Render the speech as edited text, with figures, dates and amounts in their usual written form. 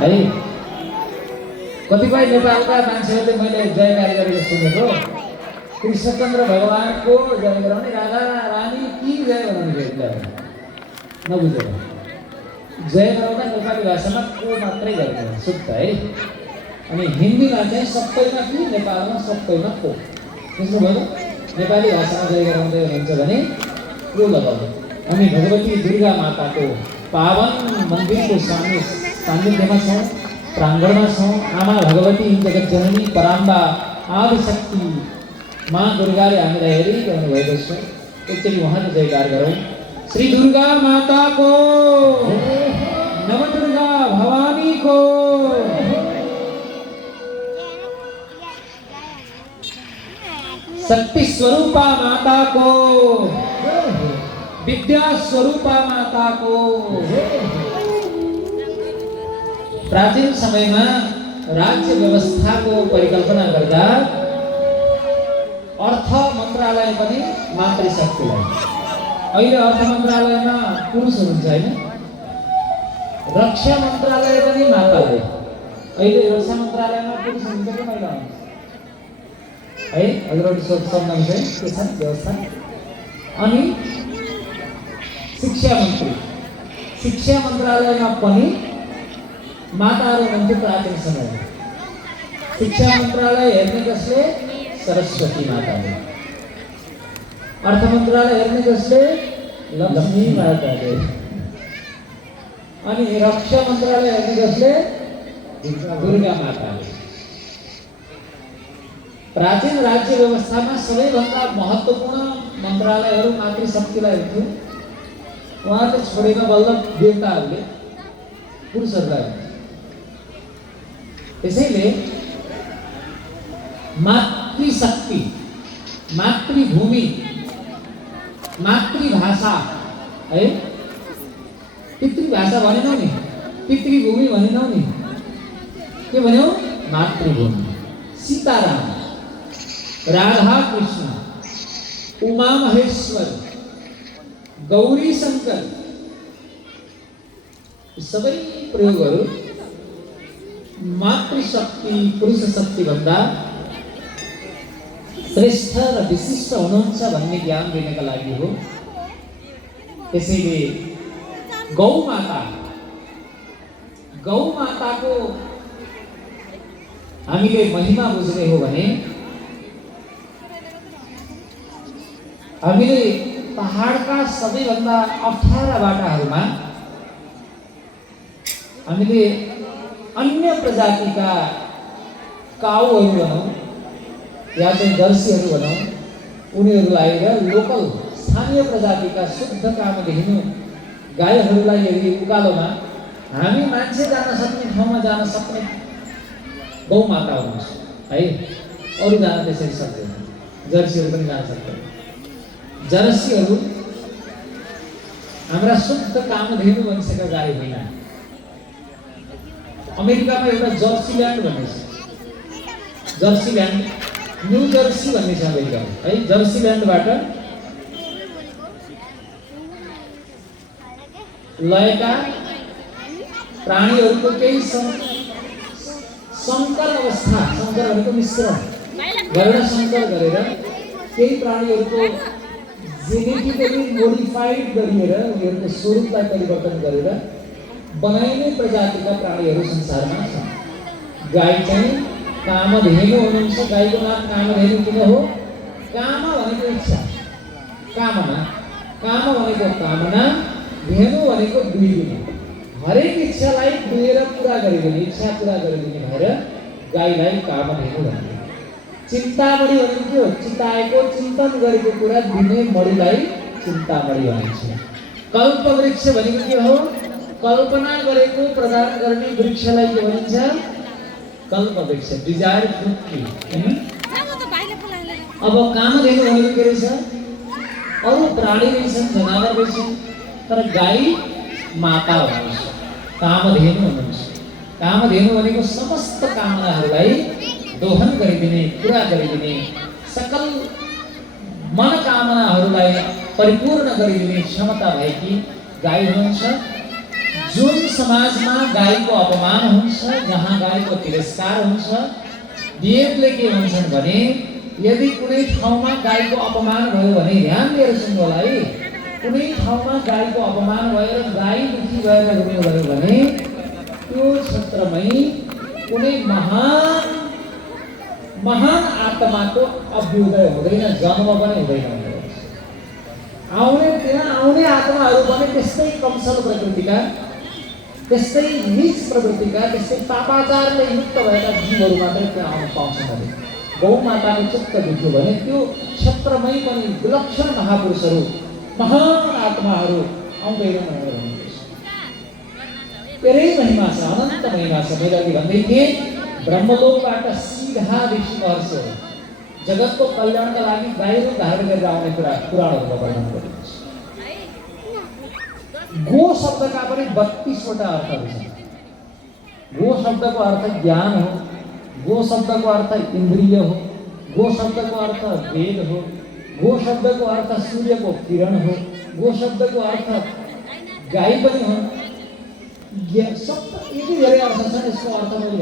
है। कतिपय नेपालका मान्छेहरूले मैले जयकारी गरेको सुनेको कृष्णचन्द्र भगवानको जय गराउने, राधा रानी की जय गराउने नबुझेर जय गराउँदा नेपाली भाषामा को मात्रै गरेको शुद्ध है। अनि हिन्दीमा चाहिँ सबैमा कि नेपालमा सबैमा को बुझ्नुभयो। नेपाली भाषामा जय गराउँदै हुनुहुन्छ भने को लगाउनु। हामी भगवती दुर्गा माताको पावन मन्दिरको सान्निध्यमा छौँ, प्राङ्गणमा छौँ। आमा भगवती जगत जननी पराम्बा आदिशक्ति माँ दुर्गाले हामीलाई हेरिरहनु भएको छ। एकचोटि उहाँको जयकार गरौँ। श्री दुर्गा माता को, नवदुर्गा भवानी को, शक्ति स्वरूपा माता को, विद्या स्वरूपा माता को। प्राचीन समयमा राज्य व्यवस्थाको परिकल्पना गर्दा अर्थ मन्त्रालय पनि मातृशक्तिलाई, अहिले अर्थ मन्त्रालयमा पुरुषहरू हुन्छ हैन, रक्षा मन्त्रालय पनि माताले, अहिले रक्षा मन्त्रालयमा पुरुष हुन्छ कि महिला हुन्छ है। हजुरहरूले सोध्नुहुन्छ है के छ व्यवस्था। अनि शिक्षा मन्त्रालयमा पनि माताहरू हुन्थ्यो प्राचीन समयमा। शिक्षा मन्त्रालय हेर्ने कसले? सरस्वती माताले। अर्थ मन्त्रालय हेर्ने कसले? लक्ष्मी माताले। अनि रक्षा मन्त्रालय हेर्ने कसले? दुर्गा माताले। प्राचीन राज्य व्यवस्थामा सबैभन्दा महत्त्वपूर्ण मन्त्रालयहरू मातृशक्तिलाई हुन्थ्यो। उहाँले छोडेर बल्ल देवताहरूले पुरुषहरूलाई। त्यसैले मातृशक्ति, मातृभूमि, मातृभाषा है। पितृभाषा भनेनौ नि, पितृभूमि भनेनौ नि, के भन्यौ? मातृभूमि। सीताराम, राधा कृष्ण, उमा महेश्वर, गौरी शंकर, सबै प्रयोगहरू मातृशक्ति पुरुष शक्ति भन्दा श्रेष्ठ र विशिष्ट हुनुहुन्छ भन्ने ज्ञान दिनका लागि हो। त्यसैले गौमाताको हामीले महिमा बुझ्ने हो भने हामीले पहाडका सबैभन्दा अप्ठ्यारा बाटाहरूमा हामीले अन्य प्रजातिका काउहरू भनौँ या चाहिँ जर्सीहरू भनौँ, उनीहरूलाई र लोकल स्थानीय प्रजातिका शुद्ध कामधेनु गाईहरूलाई यदि उकालोमा हामी मान्छे जान सक्ने ठाउँमा जान सक्ने गौमाता हुनुहुन्छ है। अरू जान त्यसरी सक्दैन, जर्सीहरू पनि जान सक्दैन। जर्सीहरू हाम्रा शुद्ध कामधेनु वंशका गाई होइन। अमेरिकामा एउटा जर्सील्यान्ड भन्ने छ, जर्सील्यान्ड, न्यू जर्सी भन्ने छ अमेरिकामा है। जर्सील्यान्डबाट लयका प्राणीहरूको केही सङ्कर अवस्था, सङ्करहरूको मिश्रण गरेर सङ्कर गरेर केही प्राणीहरूको जेनेटिकली मोडिफाइड गरिएर उनीहरूको स्वरूपलाई परिवर्तन गरेर बनाइने प्रजातिका प्राणीहरू संसारमा छन्। गाई चाहिँ कामधेनु हुनुहुन्छ। गाईको नाम कामधेनु किन हो? काम भनेको इच्छा, कामना, काम भनेको कामना, धेनु भनेको दुइदिने, हरेक इच्छालाई दुहेर पुरा गरिदिने, इच्छा पुरा गरिदिने भएर गाईलाई कामधेनु भनिन्छ। चिन्तामणि भनेको के हो? चिताएको चिन्तन गरेको कुरा दिने मणिलाई चिन्तामणि भनिन्छ। कल्पवृक्ष भनेको के हो? कल्पना गरेको प्रदान गर्ने वृक्षलाई के भनिन्छ? कल्पवृक्ष, डिजायर फ्रुट ट्री। अब कामधेनु भनेको के रहेछ? अरू प्राणी रहेछन्, जनावर रहेछन्, तर गाई माता हुनुहुन्छ, कामधेनु हुनुहुन्छ। कामधेनु भनेको समस्त कामनाहरूलाई दोहन गरिदिने, पुरा गरिदिने, सकल मनोकामनाहरूलाई परिपूर्ण गरिदिने क्षमता भएकी गाई हुनुहुन्छ। जुन समाजमा गाईको अपमान हुन्छ, जहाँ गाईको तिरस्कार हुन्छ, वेदले के भन्छन् भने यदि कुनै ठाउँमा गाईको अपमान भयो भने ध्यान दिएर सुन्नु होला है। कुनै ठाउँमा गाईको अपमान भएर गाई दुखी भएर रुनु भयो भने त्यो क्षेत्रमै कुनै महान आत्माको अभ्युदय हुँदैन, जन्म पनि हुँदैन। त्यहाँ आउने आत्माहरू पनि त्यस्तै कमसल प्रकृतिका, त्यस्तै नीच प्रवृत्तिका, त्यस्तै पापाचारले युक्त भएका जीवहरू मात्रै त्यहाँ आउन पाउँछन् अरे। गौमाताको चित्त बुझ्यो भने त्यो क्षेत्रमै पनि विलक्षण महापुरुषहरू, महान आत्माहरू आउँदैनन् भनेर भन्नुहुन्छ। धेरै महिमा छ, अनन्त महिमा छ। मैले अघि भन्दै थिएँ ब्रह्मलोकबाट सिधा ऋषि महर्षि हो, जगतको कल्याणका लागि गाईहरू धारण गरेर आउने पुराणहरूमा वर्णन गरिन्छ। गो शब्दका पनि 32 वटा अर्थहरू छन्। गो शब्दको अर्थ ज्ञान हो, गो शब्दको अर्थ इन्द्रिय हो, गो शब्दको अर्थ वेद हो, गो शब्दको अर्थ सूर्यको किरण हो, गो शब्दको अर्थ गाई पनि हो। यति धेरै अर्थ छन्। यसको अर्थ